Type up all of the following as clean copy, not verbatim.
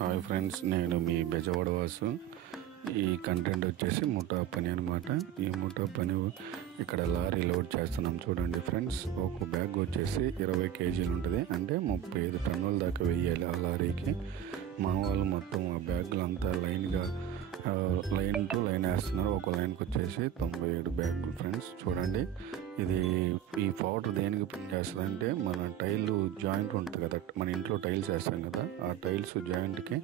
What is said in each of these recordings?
Hi friends, నేను మీ బెజవాడ వాసు. ఈ content వచ్చేసి ముఠా పని అనమాట. ఈ ముఠా పని ఇక్కడ లారీ లోడ్ చేస్తున్నాం. చూడండి ఫ్రెండ్స్, ఒక బ్యాగ్ వచ్చేసి 20 కేజీలు ఉంటుంది, అంటే 35 టన్నుల దాకా వెయ్యాలి ఆ లారీకి. మా వాళ్ళు మొత్తం ఆ బ్యాగులు అంతా లైన్ టు లైన్ వేస్తున్నారు. ఒక లైన్కి వచ్చేసి 97 బ్యాగులు ఫ్రెండ్స్. చూడండి, ఇది ఈ పౌడర్ దేనికి పనిచేస్తుంది అంటే, మన టైల్ జాయింట్ ఉంటుంది కదా, మన ఇంట్లో టైల్స్ వేస్తాం కదా, ఆ టైల్స్ జాయింట్కి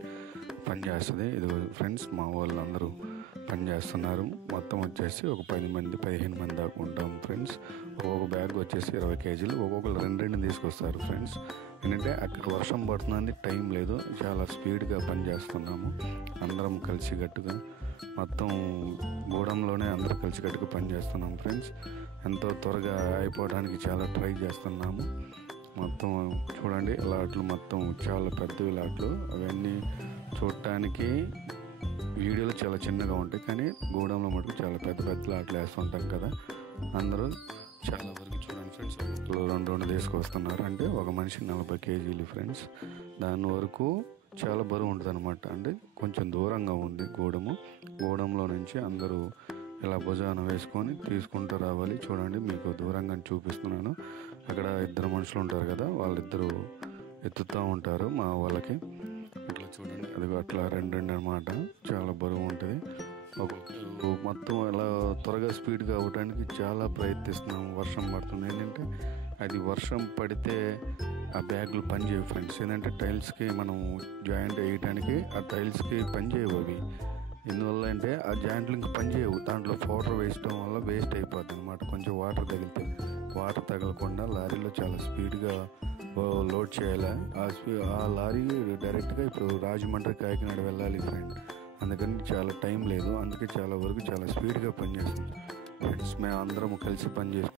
పనిచేస్తుంది. ఇది ఫ్రెండ్స్, మా వాళ్ళు అందరూ పనిచేస్తున్నారు. మొత్తం వచ్చేసి ఒక 15 మంది దాకా ఉంటాం ఫ్రెండ్స్. ఒక్కొక్క బ్యాగ్ వచ్చేసి 20 కేజీలు, ఒక్కొక్కరు రెండు తీసుకొస్తారు ఫ్రెండ్స్. ఏంటంటే అక్కడ వర్షం పడుతుంది, టైం లేదు, చాలా స్పీడ్గా పనిచేస్తున్నాము. అందరం కలిసికట్టుగా మొత్తం గూడెంలోనే అందరూ కలిసికట్టుగా పనిచేస్తున్నాం ఫ్రెండ్స్. ఎంతో త్వరగా అయిపోవడానికి చాలా ట్రై చేస్తున్నాము. మొత్తం చూడండి, లాట్లు మొత్తం చాలా పెద్దవి లాట్లు. అవన్నీ చూడటానికి వీడియోలు చాలా చిన్నగా ఉంటాయి, కానీ గూడెంలో మటుకు చాలా పెద్ద పెద్ద లాట్లు వేస్తుంటాం కదా. అందరూ చాలా వరకు చూడండి ఫ్రెండ్స్, రెండు తీసుకొస్తున్నారు. అంటే ఒక మనిషి 40 కేజీలు ఫ్రెండ్స్. దాని వరకు చాలా బరువు ఉంటుంది అనమాట. అంటే కొంచెం దూరంగా ఉంది గూడెంలో నుంచి అందరూ ఇలా భుజాన వేసుకొని తీసుకుంటూ రావాలి. చూడండి, మీకు దూరంగా చూపిస్తున్నాను. అక్కడ 2 మనుషులు ఉంటారు కదా, వాళ్ళిద్దరూ ఎత్తుతూ ఉంటారు మా వాళ్ళకి. ఇట్లా చూడండి, అది అట్లా రెండు అనమాట. చాలా బరువు ఉంటుంది. మొత్తం ఇలా త్వరగా స్పీడ్గా అవ్వడానికి చాలా ప్రయత్నిస్తున్నాము. వర్షం పడుతుంది. ఏంటంటే అది వర్షం పడితే ఆ బ్యాగులు పనిచేయవు ఫ్రెండ్స్. ఏంటంటే టైల్స్కి మనం జాయింట్ వేయడానికి ఆ టైల్స్కి పనిచేయవు అవి. ఎందువల్ల అంటే ఆ జాయింట్లు ఇంకా పనిచేయవు. దాంట్లో పౌడర్ వేయడం వల్ల వేస్ట్ అయిపోతుంది అనమాట. కొంచెం వాటర్ తగిలితే, వాటర్ తగలకుండా లారీలో చాలా స్పీడ్గా లోడ్ చేయాలి. ఆ లారీ డైరెక్ట్గా ఇప్పుడు రాజమండ్రి, కాకినాడ వెళ్ళాలి ఫ్రెండ్. అందుకని చాలా టైం లేదు, అందుకే చాలా వరకు చాలా స్పీడ్గా పనిచేస్తుంది ఫ్రెండ్స్. మేము అందరం కలిసి పనిచేస్తాం.